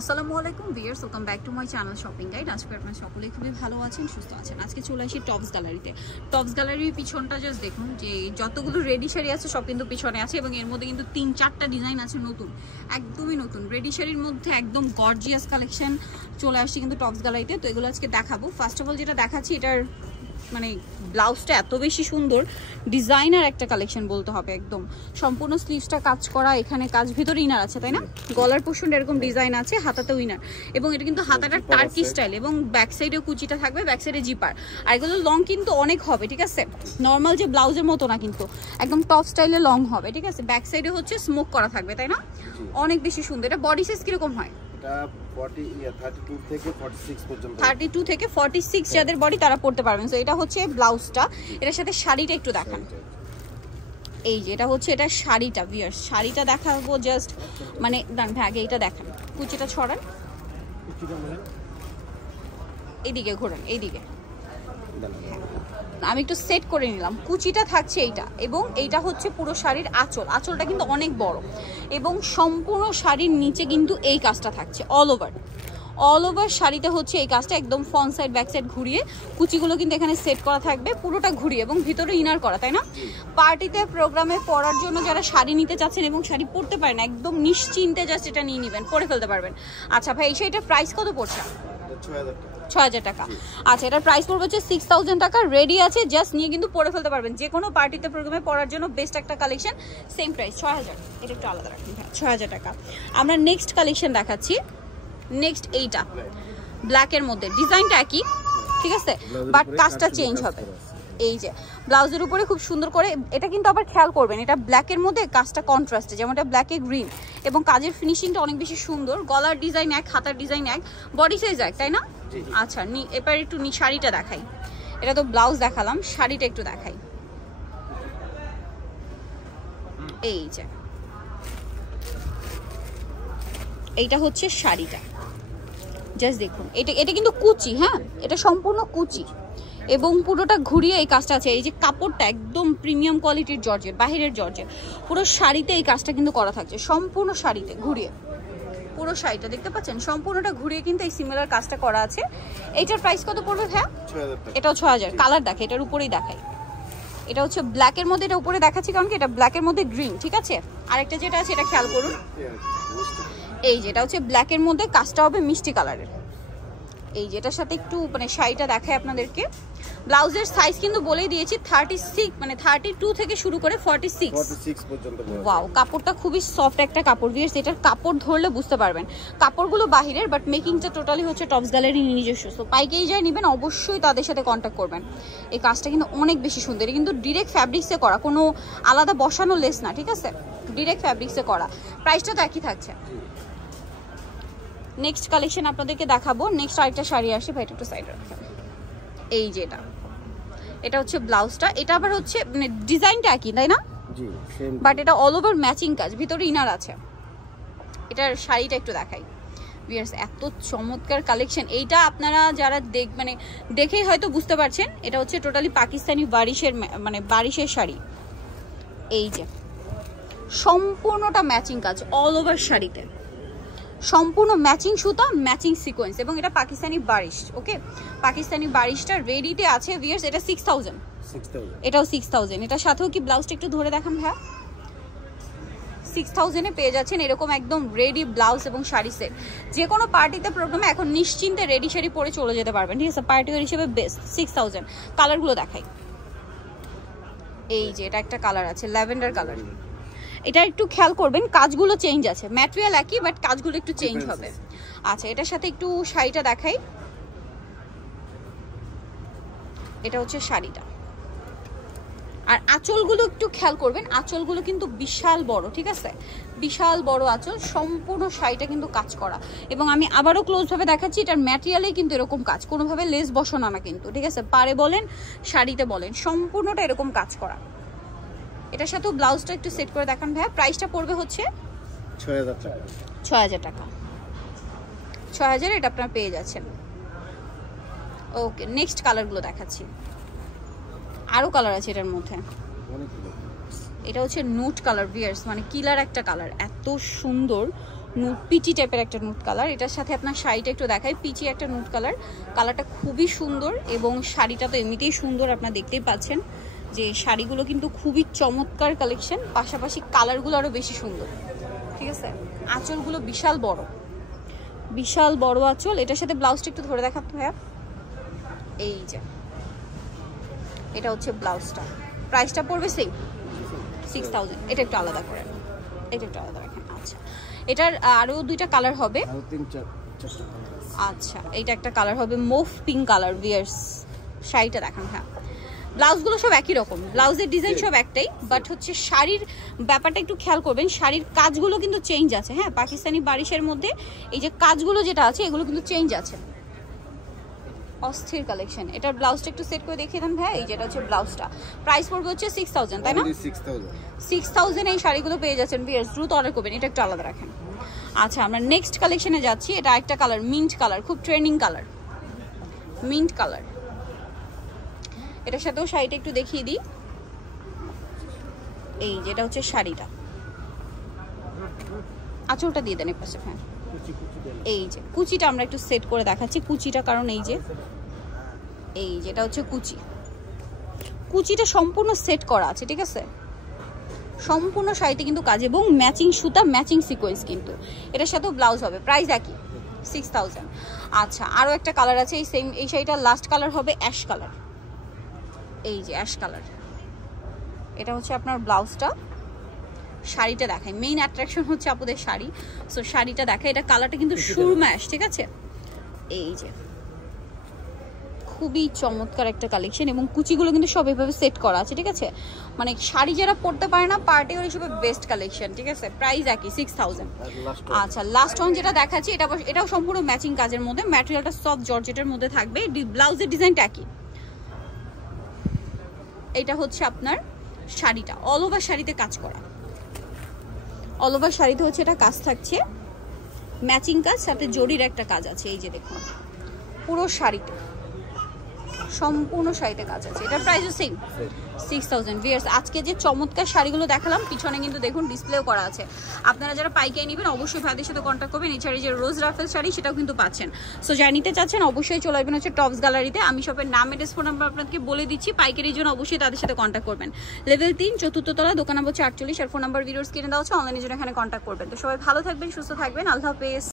আসসালামু আলাইকুম viewers, welcome back to my channel shopping guide. আজকে আপনারা সকলেই খুবই ভালো আছেন, সুস্থ আছেন। আজকে চলে আসি টপস গ্যালারিতে। টপস গ্যালারির পিছনটা জাস্ট দেখুন, যে যতগুলো রেডি শাড়ি আছে সব কিন্তু পিছনে আছে, এবং এর মধ্যে কিন্তু 3-4টা ডিজাইন আছে নতুন, একদমই নতুন রেডি শাড়ির মধ্যে একদম গর্জিয়াস কালেকশন চলে আসছে কিন্তু টপস গ্যালারিতে। তো এগুলো আজকে দেখাবো। ফার্স্ট অফ অল যেটা দেখাচ্ছি, এটার মানে ব্লাউজটা এত বেশি সুন্দর, ডিজাইনার একটা কালেকশন বলতে হবে। একদম সম্পূর্ণ স্লিভসটা কাজ করা, এখানে কাজ, ভিতরে ইনার আছে তাই না, গলার পোর্শনটা এরকম ডিজাইন আছে, হাতাতেও ইনার, এবং এটা কিন্তু হাতাটা টার্কি স্টাইল, এবং ব্যাক সাইডেও কুচিটা থাকবে, ব্যাক সাইডে জিপার। আর এগুলো লং কিন্তু অনেক হবে, ঠিক আছে, নর্মাল যে ব্লাউজের মতো না, কিন্তু একদম টপ স্টাইলে লং হবে, ঠিক আছে। ব্যাক সাইডে হচ্ছে স্মোক করা থাকবে তাই না, অনেক বেশি সুন্দর। এটা বডি সাইজ কিরকম হয়? 32 থেকে 46 যাদের বডি তারা পড়তে পারবেন। তো এটা হচ্ছে ব্লাউজটা, এটার সাথে শাড়িটা একটু দেখান। এই যে এটা হচ্ছে এটা শাড়িটা, ভিউয়ার্স শাড়িটা দেখাবো জাস্ট, মানে আগে এইটা দেখান, কুচিটা ছড়ান, এইদিকে ঘোরান, এইদিকে আমি একটু সেট করে নিলাম। কুচিটা থাকছে এইটা, এবং এইটা হচ্ছে পুরো শাড়ির আঁচল। আঁচলটা কিন্তু অনেক বড়, এবং সম্পূর্ণ শাড়ির নিচে কিন্তু এই কাজটা থাকছে অল ওভার শাড়িতে হচ্ছে এই কাজটা, একদম ফ্রন্ট সাইড ব্যাক সাইড ঘুরিয়ে কুচিগুলো কিন্তু এখানে সেট করা থাকবে, পুরোটা ঘুরিয়ে, এবং ভিতরে ইনার করা তাই না। পার্টিতে প্রোগ্রামে পরার জন্য যারা শাড়ি নিতে চাচ্ছেন এবং শাড়ি পরতে পারেন, একদম নিশ্চিন্তে জাস্ট এটা নিয়ে নেবেন, পরে ফেলতে পারবেন। আচ্ছা ভাই, এই শাড়িটার প্রাইস কত পড়ছে? 6000 টাকা। আচ্ছা, এটার প্রাইস পড়বে হচ্ছে 6000 টাকা। রেডি আছে, জাস্ট নিয়ে কিন্তু পরে ফেলতে পারবেন, যে কোনো পার্টিতে প্রোগ্রামে পরার জন্য বেস্ট একটা কালেকশন। সেম প্রাইস 6000, এটা একটু আলাদা রাখুন, হ্যাঁ 6000 টাকা। আমরা নেক্সট কালেকশন দেখাচ্ছি। নেক্সট এইটা ব্ল্যাকের মধ্যে, ডিজাইনটা একই ঠিক আছে, বাট কাজটা চেঞ্জ হবে। এই যে ব্লাউজের উপরে খুব সুন্দর করে, এটা কিন্তু আবার খেয়াল করবেন, এটা ব্ল্যাকের মধ্যে কাজটা কন্ট্রাস্টে, যেমন এটা ব্ল্যাকে গ্রিন, এবং কাজের ফিনিশিংটা অনেক বেশি সুন্দর। গলার ডিজাইন এক, হাতার ডিজাইন এক, বডি সাইজ এক তাই না। আচ্ছা, এবার একটু শাড়িটা দেখাই। এটা তো ব্লাউজ দেখালাম, শাড়িটা একটু দেখাই। এই যে এইটা হচ্ছে শাড়িটা, জাস্ট দেখুন, এটা কিন্তু কুচি, হ্যাঁ এটা সম্পূর্ণ কুচি, এবং পুরোটা ঘুরিয়ে এই কাজটা আছে। এই যে কাপড়টা একদম প্রিমিয়াম কোয়ালিটির জর্জেট, বাহিরের জর্জেট, পুরো শাড়িতে এই কাজটা কিন্তু করা থাকছে, সম্পূর্ণ শাড়িতে ঘুরিয়ে, পুরো শাড়িটা দেখতে পাচ্ছেন সম্পূর্ণটা ঘুরিয়ে কিন্তু এই সিমিলার কাজটা করা আছে। এইটার প্রাইস কত পড়বে? হ্যাঁ এটাও 6000। কালার দেখে, এটার উপরেই দেখাই, এটা হচ্ছে ব্ল্যাকের মধ্যে, এটা উপরে দেখাচ্ছি কারণ কি এটা ব্ল্যাকের মধ্যে গ্রিন, ঠিক আছে। আরেকটা যেটা আছে এটা খেয়াল করুন, এই যে এটা হচ্ছে ব্ল্যাকের মধ্যে, কাজটা হবে মিষ্টি কালারের। এই যে এটার সাথে একটু মানে শাড়িটা দেখায় আপনাদেরকে। ব্লাউজের সাইজ কিন্তু বলেই দিয়েছি, 36 মানে 32 থেকে শুরু করে 46 পর্যন্ত। ওয়াও, কাপড়টা খুবই সফট একটা কাপড়, ভিউয়ার্স এটার কাপড় ধরলে বুঝতে পারবেন। কাপড়গুলো বাহিরের, বাট মেকিংটা টোটালি হচ্ছে টপস গ্যালারি নিজস্ব। তো পাইকারি যাই নেবেন অবশ্যই তাদের সাথে কন্ট্যাক্ট করবেন। এই কাজটা কিন্তু অনেক বেশি সুন্দর, কিন্তু ডিরেক্ট ফ্যাব্রিক্সে করা, কোনো আলাদা বসানো লেস না, ঠিক আছে, ডিরেক্ট ফ্যাব্রিক্সে করা। প্রাইসটা তো একই থাকছে। নেক্সট কালেকশন আপনাদেরকে দেখাবো। নেক্সট আরেকটা শাড়ি আসে, ভাই একটু সাইড রাখবেন। এই যে এটা হচ্ছে ব্লাউজটা, এটা আবার হচ্ছে মানে ডিজাইনটা একই তাই না, বাট এটা অল ওভার ম্যাচিং কাজ, ভিতরে ইনার আছে। এটার শাড়িটা একটু দেখাই ভিউয়ার্স, এত চমৎকার কালেকশন। এইটা আপনারা যারা মানে দেখেই হয়তো বুঝতে পারছেন, এটা হচ্ছে টোটালি পাকিস্তানি বারিশের শাড়ি। এই যে সম্পূর্ণটা ম্যাচিং কাজ, অল ওভার শাড়িতে সম্পূর্ণ ম্যাচিং সুতা, ম্যাচিং সিকোয়েন্স, এবং এটা পাকিস্তানি বারিশ। ওকে, পাকিস্তানি বারিশটা রেডিতে আছে ভিউয়ার্স, এটা 6000, এটাও 6000। এটার সাথেও কি ব্লাউজটা একটু ধরে দেখান ভাই, 6000 এ পেয়ে যাচ্ছেন এরকম একদম রেডি ব্লাউজ এবং শাড়ি সেট। যে কোনো পার্টিতে প্রোগ্রামে এখন নিশ্চিন্তে রেডি শাড়ি পরে চলে যেতে পারবেন, ঠিক আছে, পার্টি ওয়ার হিসেবে বেস্ট। 6000। কালারগুলো দেখাই। এই যে এটা একটা কালার আছে, ল্যাভেন্ডার কালার। এটা একটু খেয়াল করবেন, কাজগুলো চেঞ্জ আছে, ম্যাটেরিয়াল একই বাট কাজগুলো একটু চেঞ্জ হবে। আচ্ছা, এটার সাথে একটু শাড়িটা দেখাই। এটা হচ্ছে শাড়িটা, আর আঁচলগুলো একটু খেয়াল করবেন, আঁচলগুলো কিন্তু বিশাল বড়, ঠিক আছে, বিশাল বড় আঁচল, সম্পূর্ণ শাড়িটা কিন্তু কাজ করা। এবং আমি আবারও ক্লোজ ভাবে দেখাচ্ছি, এটার ম্যাটেরিয়ালেই কিন্তু এরকম কাজ, কোনোভাবে লেস বসানো না কিন্তু, ঠিক আছে, পারে বলেন শাড়িতে বলেন, সম্পূর্ণটা এরকম কাজ করা। এটার সাথেও ব্লাউজটা একটু সেট করে দেখান ভাইয়া। প্রাইসটা পড়বে হচ্ছে 6000 টাকা। 6000 টাকা, 6000 এটা আপনারা পেয়ে যাচ্ছেন। ওকে, নেক্সট কালারগুলো দেখাচ্ছি। আরো কালার আছে এটার মধ্যে, এটা হচ্ছে নুট কালার ভিউয়ার্স, মানে কিলার একটা কালার, এত সুন্দর, নুট পিচি টাইপের একটা নুট কালার। এটার সাথে আপনার শাড়িটা একটু দেখাই, পিচি একটা নুট কালার, কালারটা খুবই সুন্দর এবং শাড়িটা তো এমনিতেই সুন্দর, আপনারা দেখতেই পাচ্ছেন যে শাড়িগুলো কিন্তু খুবই চমৎকার কালেকশন, পাশাপাশি কালারগুলো আরও বেশি সুন্দর, ঠিক আছে। আঁচলগুলো বিশাল বড়, বিশাল বড় আঁচল। এটার সাথে ব্লাউজটা একটু ধরে দেখাতে ভাইয়া, এই যে এটা হচ্ছে ব্লাউজটা। প্রাইসটা পড়বে সেম 6000। এটা একটু আলাদা করেন, এটা একটু আলাদা রাখেন। আচ্ছা, এটার আরও দুইটা কালার হবে। আচ্ছা, এইটা একটা কালার হবে মুভ পিঙ্ক কালার। ভিয়ার্স শাড়িটা দেখান। হ্যাঁ, ব্লাউজগুলো সব একই রকম, ব্লাউজের ডিজাইন সব একটাই, বাট হচ্ছে শাড়ির ব্যাপারটা একটু খেয়াল করবেন, শাড়ির কাজগুলো কিন্তু চেঞ্জ আছে। হ্যাঁ, পাকিস্তানি বারিশের মধ্যে এই যে কাজগুলো যেটা আছে এগুলো কিন্তু চেঞ্জ আছে। অস্থির কালেকশন। এটার ব্লাউজটা একটু সেট করে দেখিয়ে দেন ভাই। এই যেটা হচ্ছে ব্লাউজটা, প্রাইস পড়বে হচ্ছে 6000, তাই না? 6000 এই শাড়িগুলো পেয়ে যাচ্ছেন। ভিয়ার্স দ্রুত অর্ডার করবেন, এটা একটু আলাদা রাখেন। আচ্ছা, আমরা নেক্সট কালেকশনে যাচ্ছি। এটা একটা কালার মিন্ট কালার, খুব ট্রেন্ডিং কালার, মিন্ট কালার। এটার সাথেও শাড়িটা একটু দেখিয়ে দিই। এই যেটা হচ্ছে শাড়িটা, আঁচলটা দিয়ে দেন এপাশে। হ্যাঁ, এই যে কুচিটা আমরা একটু সেট করে দেখাচ্ছি কুচিটা, কারণ এই যেটা হচ্ছে কুচি, কুচিটা সম্পূর্ণ সেট করা আছে, ঠিক আছে। সম্পূর্ণ শাড়িতে কিন্তু কাজ এবং ম্যাচিং সুতা, ম্যাচিং সিকোয়েন্স কিন্তু। এটার সাথেও ব্লাউজ হবে, প্রাইস একই 6000। আচ্ছা, আরও একটা কালার আছে এই সেম, এই শাড়িটার লাস্ট কালার হবে অ্যাশ কালার। এই যে অ্যাশ কালার, এটা হচ্ছে আপনার ব্লাউজটা। শাড়িটা দেখায়, মেইন অ্যাট্রাকশন হচ্ছে আপনাদের শাড়ি, সো শাড়িটা দেখায়। এটা কালারটা কিন্তু সুরমা অ্যাশ, ঠিক আছে। এই যে খুবই চমৎকার একটা কালেকশন এবং কুচিগুলো কিন্তু সব এভাবে সেট করা আছে, ঠিক আছে। মানে শাড়ি যারা পরতে পারে না, পার্টি ওয়ার হিসেবে বেস্ট কালেকশন, ঠিক আছে। প্রাইস একই 6000। আচ্ছা, লাস্ট ওয়ান যেটা দেখাচ্ছি এটাও সম্পূর্ণ ম্যাচিং কাজের মধ্যে, ম্যাটেরিয়ালটা সফট জর্জেটের মধ্যে থাকবে, ব্লাউজের ডিজাইনটা একই। এটা হচ্ছে আপনার শাড়িটা, অল ওভার শাড়িতে কাজ করা, অল ওভার শাড়িতে হচ্ছে এটা কাজ থাকছে, ম্যাচিং কাজ, সাথে জরির একটা কাজ আছে। এই যে দেখুন, পুরো শাড়িতে সম্পূর্ণ শাড়িতে কাজ আছে। এটার প্রাইসও সেম 6000। ভিউয়ার্স আজকে যে চমৎকার শাড়িগুলো দেখালাম, পিছনে কিন্তু দেখুন ডিসপ্লেও করা আছে। আপনারা যারা পাইকারি নেবেন অবশ্যই ভাইদের সাথে কন্ট্যাক্ট করবেন। এছাড়া যে রোজ রাফেল শাড়ি সেটাও কিন্তু পাচ্ছেন। সো যারা নিতে চাচ্ছেন অবশ্যই চলে আসবেন হচ্ছে টপস গ্যালারিতে। আমি শপের নাম, এড্রেস, ফোন নাম্বার আপনাদেরকে বলে দিচ্ছি। পাইকারির জন্য অবশ্যই তাদের সাথে কন্ট্যাক্ট করবেন। লেভেল 3, 4th তলা, দোকান নম্বর 48, আর ফোন নাম্বার ভিডিওস কিনে দেওয়া হচ্ছে। অনলাইনের জন্য এখানে কন্ট্যাক্ট করবেন। তো সবাই ভালো থাকবেন, সুস্থ থাকবেন, আল্লাহ হাফেজ।